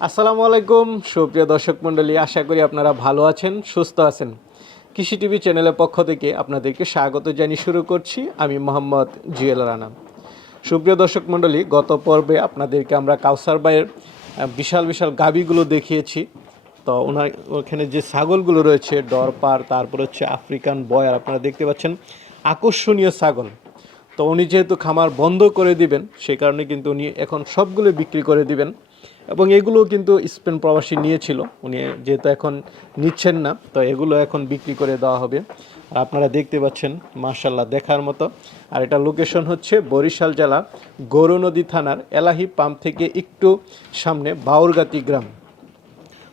আসসালামু আলাইকুম সুপ্রিয় দর্শক মণ্ডলী আশা করি আপনারা ভালো আছেন সুস্থ আছেন। কৃষি টিভি চ্যানেলের পক্ষ থেকে আপনাদেরকে স্বাগত জানিয়ে শুরু করছি আমি মোহাম্মদ জুয়েল রানা। সুপ্রিয় দর্শক মণ্ডলী গত পর্বে আপনাদেরকে আমরা কাউসার ভাইয়ের আহ, বিশাল বিশাল গাবিগুলো দেখিয়েছি। তো ওনার, ওখানে যে ছাগলগুলো রয়েছে, ডরপার, তারপর হচ্ছে আফ্রিকান বয়ার, আপনারা দেখতে পাচ্ছেন, আকর্ষণীয় ছাগল। তো উনি যেহেতু খামার বন্ধ করে দিবেন সেই কারণে কিন্তু উনি এখন সবগুলো বিক্রি করে দিবেন। এবং এগুলো কিন্তু স্পেন প্রবাসী নিয়েছিল, উনি যেহেতু এখন নিচ্ছেন না, তো এগুলো এখন বিক্রি করে দেওয়া হবে। আপনারা দেখতে পাচ্ছেন মার্শাল্লাহ দেখার মতো। আর এটা লোকেশন হচ্ছে বরিশাল জেলা গরু গৌরনদী থানার এলাহি পাম্প থেকে একটু সামনে বাউরগাতি গ্রাম।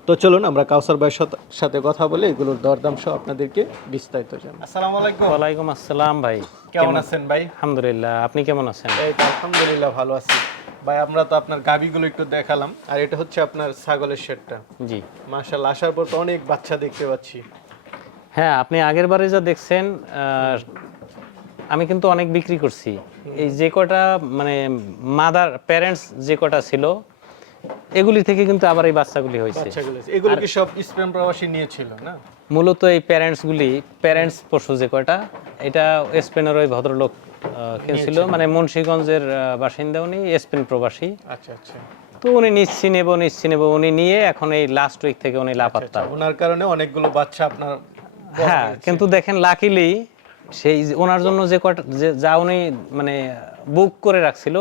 তো চলুন আমরা কাউসার ভাইয়ের সাথে- সাথে কথা বলে এগুলোর দরদাম সহ আপনাদেরকে বিস্তারিত জানাই। আসসালামু আলাইকুম। ওয়ালাইকুম আসসালাম ভাই। কেমন আছেন ভাই? আলহামদুলিল্লাহ আপনি কেমন আছেন? এই তো আলহামদুলিল্লাহ ভালো আছি। ভাই আমরা তো আপনার গাবিগুলো একটু দেখালাম আর এটা হচ্ছে আপনার ছাগলের শেডটা। জি। মাশাআল্লাহ আসার পর তো অনেক বাচ্চা দেখতে পাচ্ছি। হ্যাঁ আপনি আগের বারে যা দেখছেন আমি কিন্তু অনেক বিক্রি করছি। এই যে কটা মানে মাদার প্যারেন্টস যে কটা ছিল এগুলি থেকে কিন্তু আবার এই বাচ্চাগুলি হয়েছে। এগুলো কি সব স্পেন প্রবাসী নিয়েছিল না? মূলত এই প্যারেন্টসগুলি প্যারেন্টস পশু যে কয়টা এটা স্পেনের ওই ভদ্রলোক কিনছিল মানে মুন্সিগঞ্জের বাসিন্দা উনি স্পেন প্রবাসী। আচ্ছা আচ্ছা। তো উনি নিচ্ছি নেব নিচ্ছি নেব উনি নিয়ে এখন এই লাস্ট উইক থেকে উনি লাপাত্তা আচ্ছা, ওনার কারণে অনেকগুলো বাচ্চা আপনার হ্যাঁ কিন্তু দেখেন লাকিলি সেই ওনার জন্য যে কটা যে যা উনি মানে বুক করে রাখছিল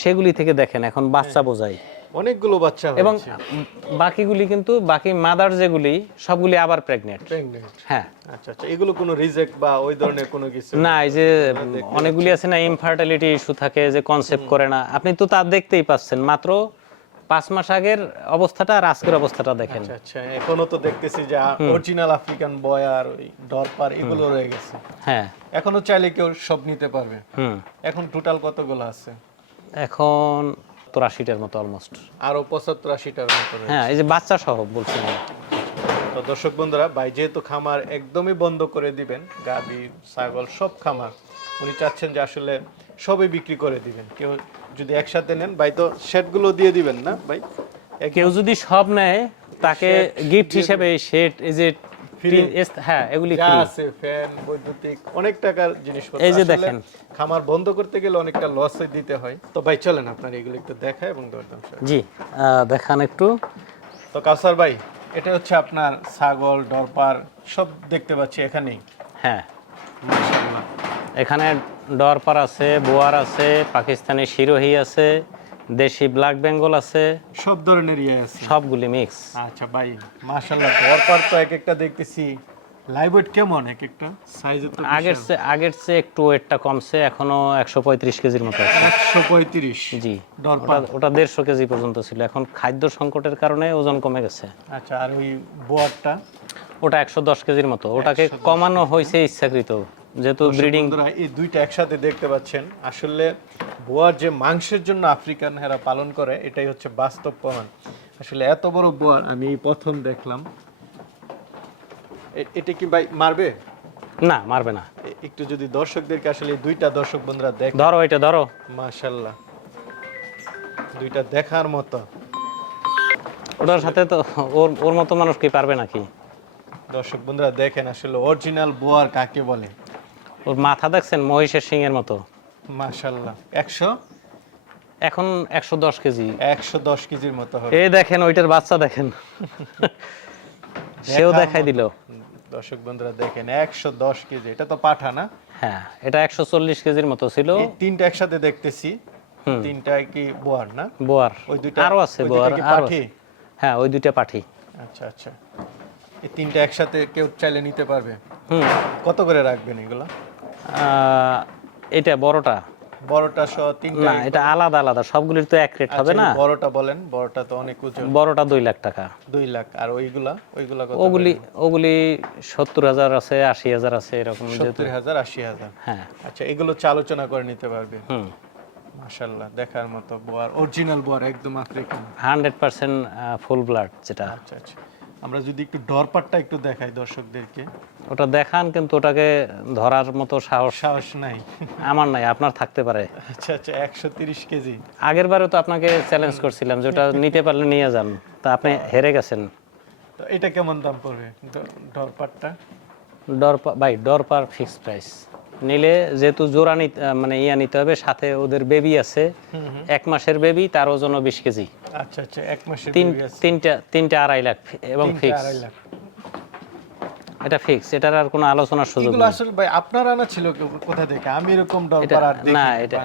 সেগুলি থেকে দেখেন এখন বাচ্চা বোঝাই। অনেকগুলো বাচ্চা এবং বাকিগুলি কিন্তু বাকি মাদার যেগুলি সবগুলি আবার প্রেগনেন্ট হ্যাঁ। আচ্ছা আচ্ছা এগুলো কোনো রিজেক্ট বা ওই ধরনের কোনো কিছু? না এই যে অনেকগুলি আছে না ইনফার্টিলিটি ইস্যু থাকে যে কনসেপ্ট করে না। আপনি তো তা দেখতেই পাচ্ছেন মাত্র পাঁচ মাস আগের অবস্থাটা আর আজকের অবস্থাটা দেখেন। আচ্ছা আচ্ছা এখনও তো দেখতেছি যে অরিজিনাল আফ্রিকান বয় আর ওই ডরপার এগুলো রয়ে গেছে। হ্যাঁ। এখনও চাইলে কেউ সব নিতে পারবে। হুম। এখন টোটাল কতগুলো আছে? এখন তোরাশিটার মতো অলমোস্ট আরও পঁচাত্তর আশিটার মতো হ্যাঁ এই যে বাচ্চা সহ বলছি তো দর্শক বন্ধুরা ভাই যেহেতু খামার একদমই বন্ধ করে দিবেন গাবি ছাগল সব খামার উনি চাচ্ছেন যে আসলে সবই বিক্রি করে দিবেন। কেউ যদি একসাথে নেন ভাই তো সেটগুলো দিয়ে দিবেন না ভাই? কেউ যদি সব নেয় তাকে গিফট হিসেবে সেট এই যে হ্যাঁ এগুলি আছে ফ্যান বৈদ্যুতিক অনেক টাকার জিনিসপত্র। এই যে দেখেন। খামার বন্ধ করতে গেলে অনেকটা লস দিতে হয়। তো ভাই চলেন আপনার এগুলো একটু দেখায় এবং দরদাম জি দেখান একটু। তো কাউসার ভাই এটা হচ্ছে আপনার ছাগল ডরপার সব দেখতে পাচ্ছি এখানেই। হ্যাঁ। মাশাআল্লাহ। এখানে ডরপার আছে বোয়ার আছে পাকিস্তানি শিরোহি আছে দেশি ব্ল্যাক বেঙ্গল আছে। সব ধরনের ইয়ে আছে। সবগুলি মিক্স আচ্ছা ভাই মাশাআল্লাহ দরকার তো এক একটা দেখতেছি। লাইভ ওয়েট কেমন এক একটা সাইজে তো আগের চেয়ে আগের চেয়ে একটু ওয়েটটা কমছে এখনও একশো পঁয়ত্রিশ কেজির মতো আছে। একশো পঁয়ত্রিশ? জি। দরপার ওটা ওটা দেড়শো কেজি পর্যন্ত ছিল। এখন খাদ্য সংকটের কারণে ওজন কমে গেছে। আচ্ছা আর ওই বোয়ারটা? ওটা একশো দশ কেজির মতো। ওটাকে কমানো হয়েছে ইচ্ছাকৃত। যেহেতু ব্রিডিং এই দুইটা একসাথে দেখতে পাচ্ছেন। আসলে বোয়ার যে মাংসের জন্য আফ্রিকান হেরা পালন করে এটাই হচ্ছে বাস্তব প্রমাণ। আসলে এত বড় বোয়ার আমি প্রথম দেখলাম। এটা কি ভাই মারবে? না মারবে না। একটু যদি দর্শকদেরকে আসলে দুইটা দর্শক বন্ধুরা দেখ ধরো এটা ধরো। মাশাল্লাহ। দুইটা দেখার মতো। ওটার সাথে তো ওর ওর মতো মানুষ কি পারবে নাকি? দর্শক বন্ধুরা দেখেন আসলে অরিজিনাল বোয়ার কাকে বলে? ওর মাথা দেখছেন মহিষের সিংয়ের মতো? মাশাল্লাহ একশো? এখন একশো দশ কেজি। একশো দশ কেজির মতো হবে। এই দেখেন ওইটার বাচ্চা দেখেন। সেও দেখাই দিল। দর্শক বন্ধুরা দেখেন একশো দশ কেজি। এটা তো পাঠা না? হ্যাঁ এটা একশো চল্লিশ কেজির মতো ছিল। তিনটা একসাথে দেখতেছি। তিনটা কি বোয়ার না? বোয়ার। ওই দুইটা আরও আছে বোয়ার? হ্যাঁ ওই দুইটা পাঠি। আচ্ছা আচ্ছা। এই তিনটা একসাথে কেউ চাইলে নিতে পারবে। হুম। কত করে রাখবেন এগুলো? এটা বড়টা? বড়টা সহ তিনটা না এটা আলাদা আলাদা সবগুলির তো এক রেট হবে আচ্ছা, না? বড়টা বলেন বড়টা তো অনেক ওজন বড়টা দুই লাখ টাকা। দুই লাখ আর ওইগুলা ওইগুলা কত ওগুলি ওগুলি সত্তর হাজার আছে আশি হাজার আছে এরকম যেহেতু। সত্তর হাজার আশি হাজার। হ্যাঁ। আচ্ছা এগুলো হচ্ছে আলোচনা করে নিতে পারবে। হুম। মাশাল্লাহ দেখার মতো বোয়ার অরিজিনাল বোয়ার একদম African. Hundred percent full blood যেটা। আচ্ছা আচ্ছা। আমরা যদি একটু ডরপাটটা একটু দেখাই দর্শকদেরকে। ওটা দেখান কিন্তু ওটাকে ধরার মতো সাহস সাহস নাই। আমার নাই আপনার থাকতে পারে। আচ্ছা আচ্ছা একশো তিরিশ কেজি। আগের বারে তো আপনাকে চ্যালেঞ্জ করছিলাম যে ওটা নিতে পারলে নিয়ে যান তা আপনি হেরে গেছেন। তো এটা কেমন দাম পড়বে ডরপাটটা? ডর পা- ভাই ডর পার ফিক্সড প্রাইস নিলে যেহেতু জোড়া নিতে মানে ইয়া নিতে হবে সাথে ওদের বেবি আছে এক মাসের বেবি তার ওজনও বিশ কেজি। আচ্ছা আচ্ছা এক মাসের তিন তিনটা তিনটা আড়াই লাখ এবং ফিক্স এটা ফিক্স এটার আর কোনো আলোচনার সুযোগ নেই। আসলে ভাই আপনার আনা ছিল কোথা থেকে? আমি এরকম আর দেখি না এটা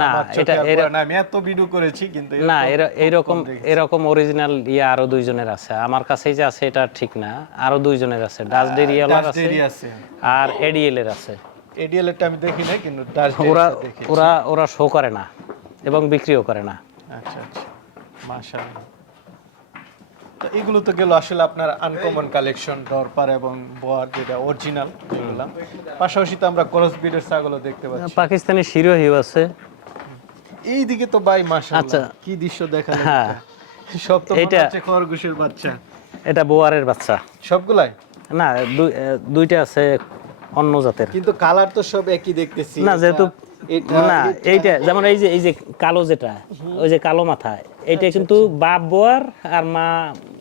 না এটা না। আমি এত ভিডিও করেছি কিন্তু না এরকম। এরকম অরিজিনাল ইয়ে আরও দুইজনের আছে। আমার কাছেই যে আছে এটা ঠিক না। আরও দুইজনের আছে। ডেরিয়ালার ডেরি আছে আর এডিএল এর আছে। এডিএল এরটা আমি দেখি না কিন্তু ওরা ওরা ওরা শো করে না এবং বিক্রিও করে না। আচ্ছা আচ্ছা। মাশাআল্লাহ। তো এগুলো তো গেল আসলে আপনার আনকমন কালেকশন দরপার এবং বোয়ার যেটা অরিজিনাল যেগুলো পাশাপাশি তো আমরা ক্রস ব্রিডের ছাগলও দেখতে পাচ্ছি। পাকিস্তানি শিরো হিউ আছে। এই দিকে তো ভাই মাশাআল্লাহ। আচ্ছা। কি দৃশ্য দেখা হ্যাঁ। এটা। সব তো হচ্ছে খরগোশের বাচ্চা। এটা বোয়ারের বাচ্চা। সবগুলাই? না দুই- দুইটা আছে অন্য জাতের। কিন্তু কালার তো সব একই দেখতেছি। না যেহেতু না এইটা যেমন এই যে এই যে কালো যেটা ওই যে কালো মাথা এটা কিন্তু বাপ বোয়ার আর মা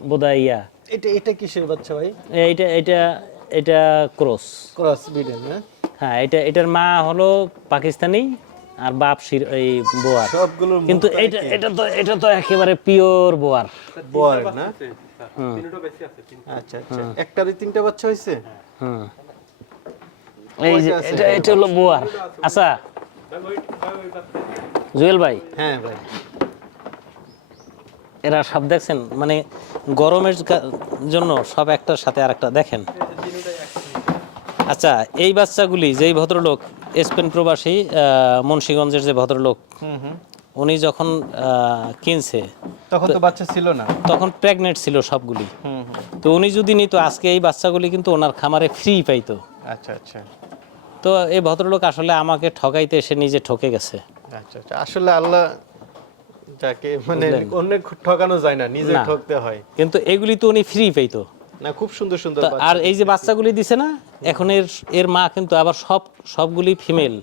বোধহয় ইয়া। এটা এটা কিসের বাচ্চা ভাই? এইটা এটা এটা ক্রস। ক্রস ব্রিডের না? হ্যাঁ এটা এটার মা হলো পাকিস্তানি আর বাপ শির এই বোয়ার। সবগুলো কিন্তু এটা এটা তো এটা তো একেবারে পিওর বোয়ার। বোয়ার না? হুম। আচ্ছা আচ্ছা। একটারই তিনটা বাচ্চা হয়েছে হুম। এই যে এটা এটা হলো বোয়ার। আচ্ছা জুয়েল ভাই। হ্যাঁ ভাই। এরা সব দেখছেন? মানে গরমের জন্য সব একটার সাথে আরেকটা। দেখেন। আচ্ছা এই বাচ্চাগুলি যেই ভদ্রলোক স্পেন প্রবাসী মুন্সিগঞ্জের যে ভদ্রলোক উনি যখন কিনছে তখন তো বাচ্চা ছিল না। তখন প্রেগনেন্ট ছিল সবগুলি। তো উনি যদি নিত আজকে এই বাচ্চাগুলি কিন্তু ওনার খামারে ফ্রি পাইতো। আচ্ছা আচ্ছা। তো এই ভদ্রলোক আসলে আমাকে ঠকাইতে এসে নিজে ঠকে গেছে। আচ্ছা আচ্ছা। আসলে আল্লাহ যাকে মানে ঠকানো যায় না নিজে ঠকতে হয়। কিন্তু এগুলি তো উনি ফ্রি পাইতো। না খুব সুন্দর সুন্দর আর এই যে বাচ্চাগুলি দিছে না এখন এর এর মা কিন্তু আবার সব সবগুলি ফিমেল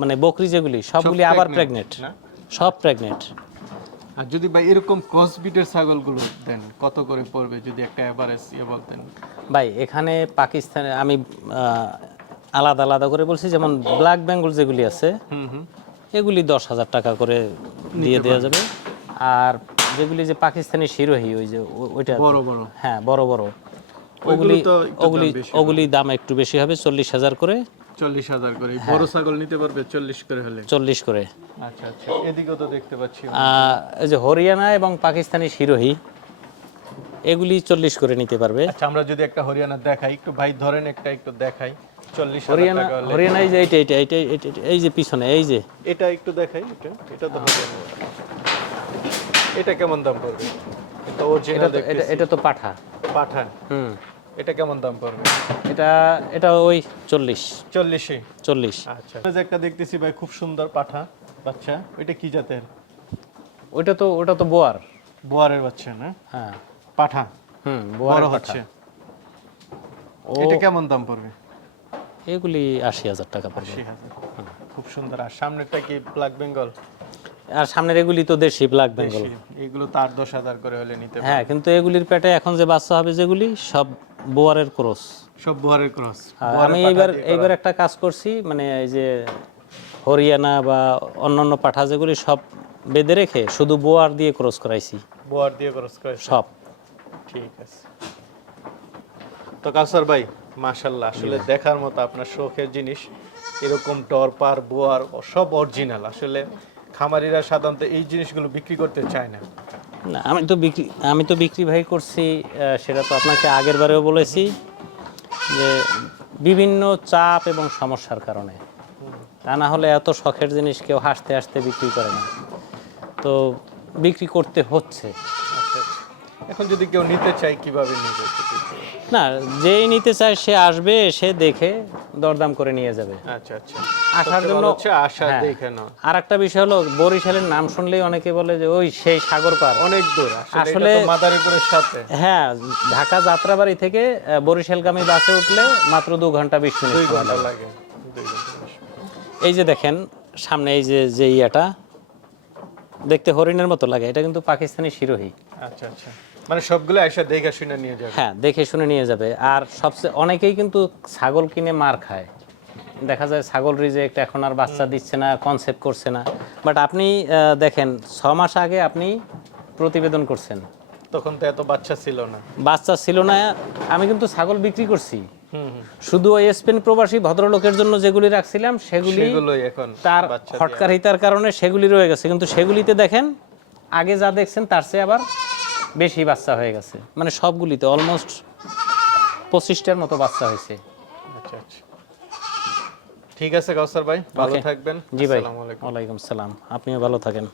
মানে বকরি যেগুলি সবগুলি আবার প্রেগনেন্ট? সব প্রেগনেন্ট আর যদি ভাই এরকম ক্রস বিটের ছাগলগুলো দেন কত করে পড়বে যদি একটা এভারেজ ইয়ে বলতেন? ভাই এখানে পাকিস্তানে আমি আলাদা আলাদা করে বলছি যেমন ব্ল্যাক বেঙ্গল যেগুলি আছে এগুলি দশ হাজার টাকা করে দিয়ে দেওয়া যাবে। আর যেগুলি যে পাকিস্তানি শিরোহী ওই যে ওইটা বড় বড়। হ্যাঁ বড় বড়। ওগুলি ওগুলি ওগুলি দাম একটু বেশি হবে চল্লিশ হাজার করে। চল্লিশ হাজার করে। বড় ছাগল নিতে পারবে চল্লিশ করে হলে। চল্লিশ করে। আচ্ছা আচ্ছা। এদিকেও তো দেখতে পাচ্ছি এই যে হরিয়ানা এবং পাকিস্তানি শিরোহী এগুলি চল্লিশ করে নিতে পারবে। আচ্ছা আমরা যদি একটা হরিয়ানা দেখাই একটু ভাই ধরেন একটা একটু দেখাই। চল্লিশ হরিয়ানা হরিয়ানা এই যে এইটা এইটা এইটা এইটা- এইটা- এই যে পিছনে এই যে। এটা একটু দেখাই এটা এটা তো এটা কেমন দাম পড়বে? এটা অরিজিনাল এটা তো- এটা তো পাঠা। হুম। এটা কেমন দাম পড়বে? এটা এটা ওই চল্লিশ। চল্লিশে চল্লিশ। আচ্ছা। একটা দেখতেছি ভাই খুব সুন্দর পাঠা বাচ্চা। ওইটা কি জাতের? ওইটা তো ওটা তো বোয়ার। বোয়ারের বাচ্চা না? হ্যাঁ। পাঠা। হুম বোয়ার হচ্ছে। এটা কেমন দাম পড়বে? এগুলি আশি হাজার টাকা পড়বে। খুব সুন্দর। আর সামনেরটা কি ব্ল্যাক বেঙ্গল আর সামনের এগুলি তো দেশি ব্ল্যাক বেঙ্গল এগুলো তার দশ হাজার করে হলে নিতে হ্যাঁ কিন্তু এগুলির পেটে এখন যে বাচ্চা হবে যেগুলি সব বোয়ারের ক্রস। সব বোয়ারের ক্রস। আমি এইবার এইবার একটা কাজ করছি মানে এই যে হরিয়ানা বা অন্যান্য পাঠা যেগুলি সব বেঁধে রেখে শুধু বোয়ার দিয়ে ক্রস করাইছি। বোয়ার দিয়ে ক্রস করে সব। ঠিক আছে। তো কাউসার ভাই মাশাল্লাহ আসলে দেখার মতো আপনার শখের জিনিস। এরকম টরপার বোয়ার সব অরিজিনাল আসলে খামারিরা সাধারণত এই জিনিসগুলো বিক্রি করতে চায় না। না আমি তো বিক্রি আমি তো বিক্রি ভাই করছি সেটা তো আপনাকে আগের বারেও বলেছি যে বিভিন্ন চাপ এবং সমস্যার কারণে। তা না হলে এত শখের জিনিস কেউ হাসতে হাসতে বিক্রি করে না। তো বিক্রি করতে হচ্ছে। আচ্ছা এখন যদি কেউ নিতে চায় কীভাবে একটু- না যেই নিতে চায় সে আসবে সে দেখে দরদাম করে নিয়ে যাবে। আচ্ছা আচ্ছা। আসার জন্য হ্যাঁ। দেখে নাও। আর একটা বিষয় হলো বরিশালের নাম শুনলেই অনেকে বলে যে ওই সেই সাগর পার। অনেক দূর আসলে মাদারীপুরের সাথে। হ্যাঁ ঢাকা যাত্রাবাড়ি থেকে বরিশালগামী বাসে উঠলে মাত্র দু ঘণ্টা বিশ মিনিট ঘণ্টা লাগে। এই যে দেখেন সামনে এই যে যে ইয়াটা দেখতে হরিণের মতো লাগে এটা কিন্তু পাকিস্তানি শিরোহী। আচ্ছা আচ্ছা। মানে সবগুলো এসে দেখে শুনে নিয়ে যাবে। হ্যাঁ দেখে শুনে নিয়ে যাবে। আর সবচেয়ে অনেকেই কিন্তু ছাগল কিনে মার খায়। দেখা যায় ছাগল রিজেক্ট এখন আর বাচ্চা দিচ্ছে না কনসেপ্ট করছে না। বাট আপনি দেখেন ছ মাস আগে আপনি প্রতিবেদন করছেন। তখন তো এত বাচ্চা ছিল না। বাচ্চা ছিল না। আমি কিন্তু ছাগল বিক্রি করছি। শুধু ওই স্পেন প্রবাসী ভদ্রলোকের জন্য যেগুলি রাখছিলাম সেগুলি এখন তার হটকারিতার কারণে সেগুলি রয়ে গেছে। কিন্তু সেগুলিতে দেখেন আগে যা দেখছেন তার চেয়ে আবার বেশি বাচ্চা হয়ে গেছে। মানে সবগুলিতে অলমোস্ট পঁচিশটার মতো বাচ্চা হয়েছে। আচ্ছা আচ্ছা। ঠিক আছে কাউসার ভাই ভালো থাকবেন। জি ভাই। আলাইকুম। ওয়ালাইকুম সালাম। আপনিও ভালো থাকেন।